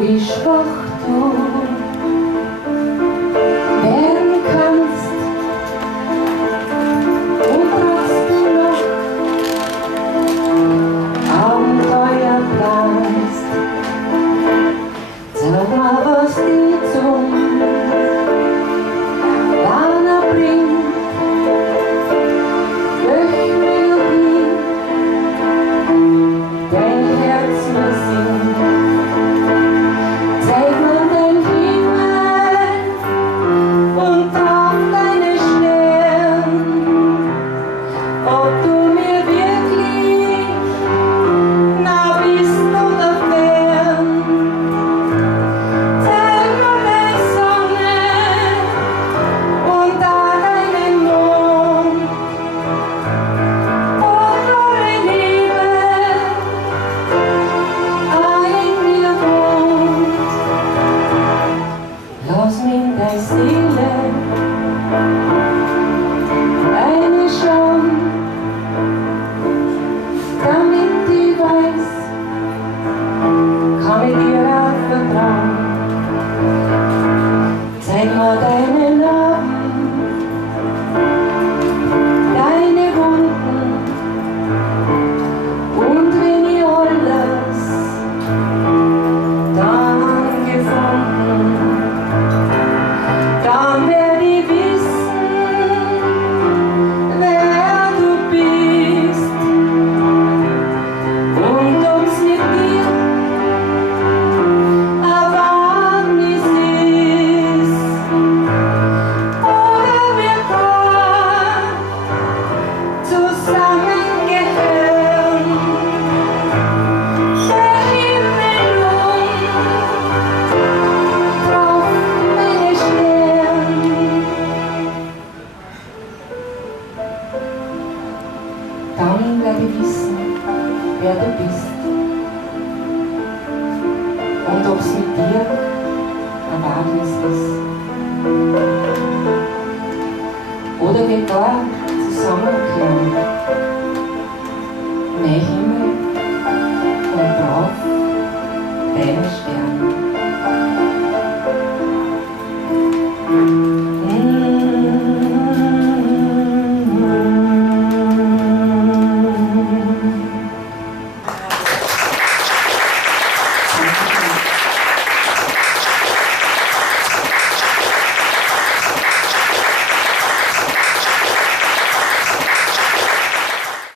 Wie schwach du werden kannst und trotzdem noch Abenteuer planst. Sag mal, was die Zunge Dana bringt, welche Melodie dein Herz nur singt. Zeig mir den Himmel und auf deine Sterne, ob du mir wirklich nah bist oder fern. Zeig mir deine Sonne und deinen Mond, ob eure Liebe in mir wohnt. Lass mich in deine Seele reinschauen, damit ich weiß, kann ich dir auch vertrauen. Zeig mir deine Narben, deine Wunden, und wenn ich alles dann gefunden, dann werd ich wissen, wer du bist und ob's mit dir ein Wagnis ist oder wir gar zusammengehören. Der Himmel drauf meine Sterne. Dann werde ich wissen, wer du bist und ob's mit dir ein Wagnis ist oder wir gar zusammenkommen.